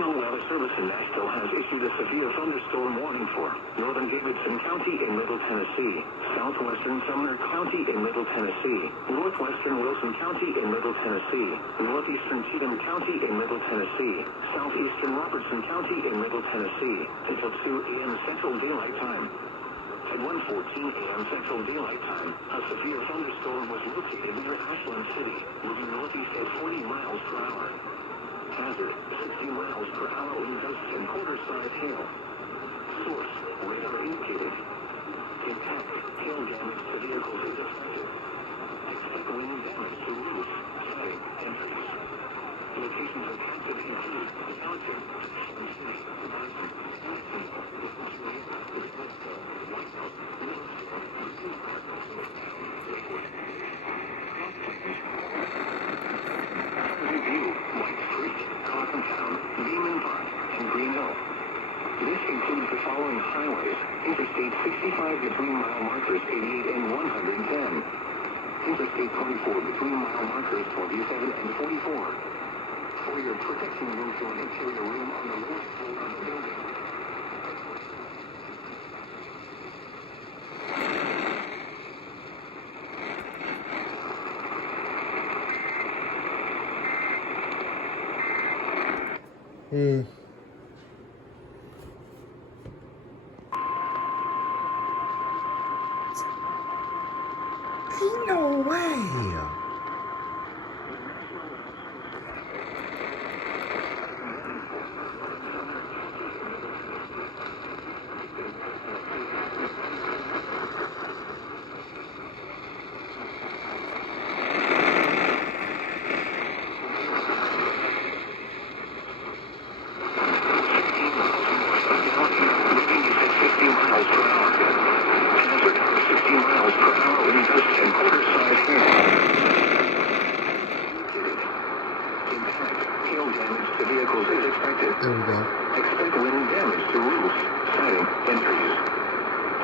National Weather Service in Nashville has issued a severe thunderstorm warning for northern Davidson County in Middle Tennessee, southwestern Sumner County in Middle Tennessee, northwestern Wilson County in Middle Tennessee, northeastern Cheatham County in Middle Tennessee, southeastern Robertson County in Middle Tennessee, until 2 a.m. Central Daylight Time. At 1:14 a.m. Central Daylight Time, a severe thunderstorm was located near Ashland City, moving northeast at 40 miles per hour. Hazard, 60 miles per hour in gusts and quarter-size hail. Source, radar indicated. Impact, hail damage to vehicles is expected. Expect wind damage to roofs, siding, and trees. Locations impacted include Johnson, Ashland City, Madison, Tennessee, White House, Williamsville, Virginia Park, Lakewood. Review, White Street, Cottontown, Beeman Park, and Green Hill. This includes the following highways: Interstate 65 between mile markers 88 and 110. Interstate 24 between mile markers 47 and 44. For your protection, move to an interior room on the lowest floor of the building. Ain't no way. There we go. Expect wind damage to roofs, siding, and trees.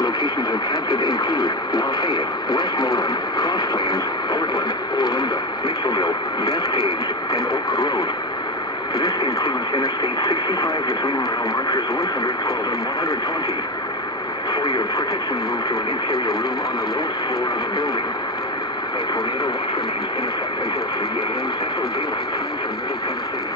Locations impacted include Lafayette, Westmoreland, Cross Plains, Portland, Orinda, Mitchellville, Bethpage, and Oak Road. This includes Interstate 65 between mile markers 112 and 120. For your protection, move to an interior room on the lowest floor of the building. A tornado watch remains in effect until 3 a.m. Central Daylight Time for Middle Tennessee.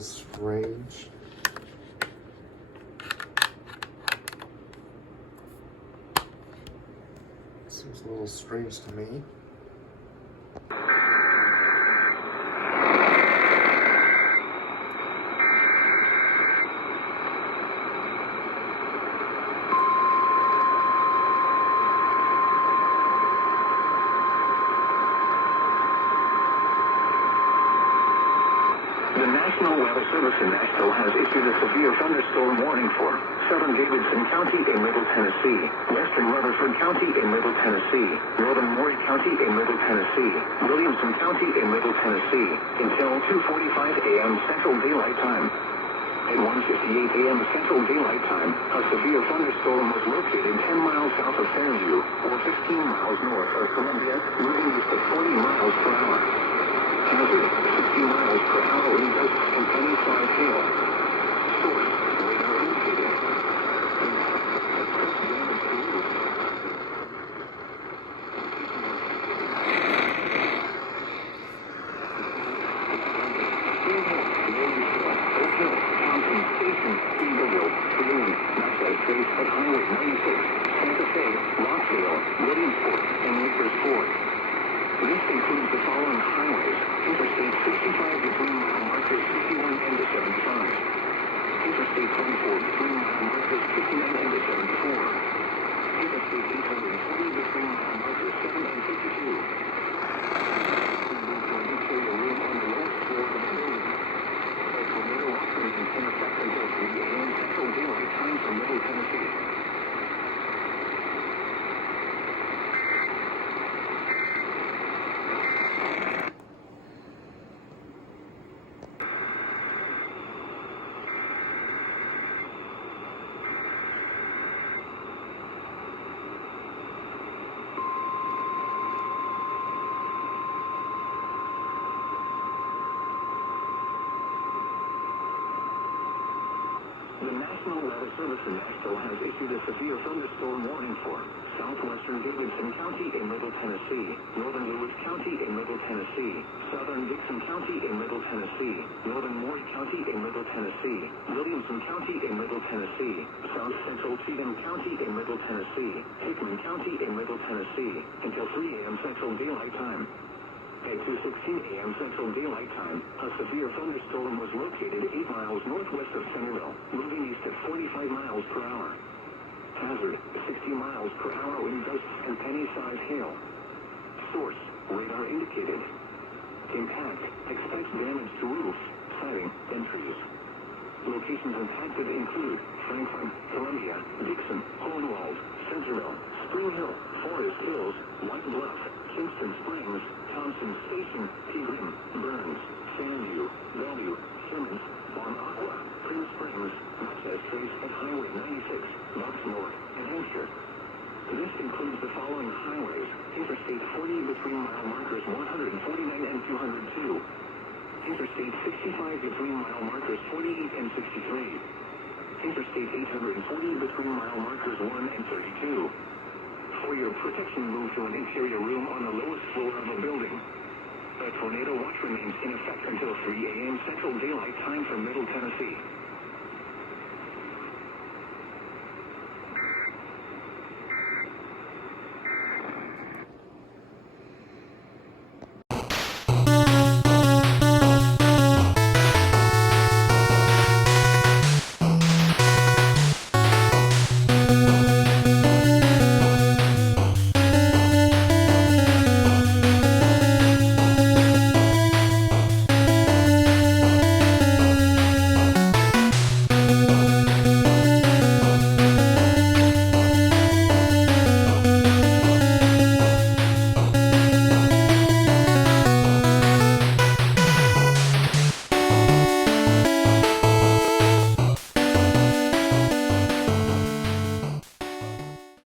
Strange. Seems a little strange to me. The National Weather Service in Nashville has issued a severe thunderstorm warning for southern Davidson County in Middle Tennessee, western Rutherford County in Middle Tennessee, northern Maury County in Middle Tennessee, Williamson County in Middle Tennessee, until 2:45 a.m. Central Daylight Time. At 1:58 a.m. Central Daylight Time, a severe thunderstorm was located 10 miles south of Fairview, or 15 miles north of Columbia, moving east at 40 miles per hour. Hazard, 60 miles per hour in gusts and penny-sized hail. Source, radar indicated. At Highway 96, Santa Fe, Rockville, Williamsport, and Lakers Ford. This includes the following highways: Interstate 65 between mile markers 51 and 75. Interstate 24 between mile markers 59 and 74. Interstate 840 between mile markers 7 and 52. Move to an interior room on the lowest floor of the building. A tornado watch remains in effect until 3 a.m. Central Daylight Time for Middle Tennessee. The National Weather Service in Nashville has issued a severe thunderstorm warning for southwestern Davidson County in Middle Tennessee, northern Lewis County in Middle Tennessee, southern Dixon County in Middle Tennessee, northern Maury County in Middle Tennessee, Williamson County in Middle Tennessee, south central Cheatham County in Middle Tennessee, Hickman County in Middle Tennessee, until 3 a.m. Central Daylight Time. At 2:16 a.m. Central Daylight Time, a severe thunderstorm was located 8 miles northwest of Centerville, moving east at 45 miles per hour. Hazard, 60 miles per hour wind gusts and penny-sized hail. Source, radar indicated. Impact, expect damage to roofs, siding, and trees. Locations impacted include Franklin, Columbia, Dixon, Hohenwald, Centerville, Spring Hill, Forest Hills, White Bluff, Kingston Springs, Thompson Station, Pegram, Burns, Sandview, Bellevue, Simmons, Bon Aqua, Prince Springs, Access Trace at Highway 96, Bucksmore, and Hampshire. This includes the following highways: Interstate 40 between mile markers 149 and 202. Interstate 65 between mile markers 48 and 63. Interstate 840 between mile markers 1 and 32. For your protection, move to an interior room on the lowest floor of a building. A tornado watch remains in effect until 3 a.m. Central Daylight Time for Middle Tennessee.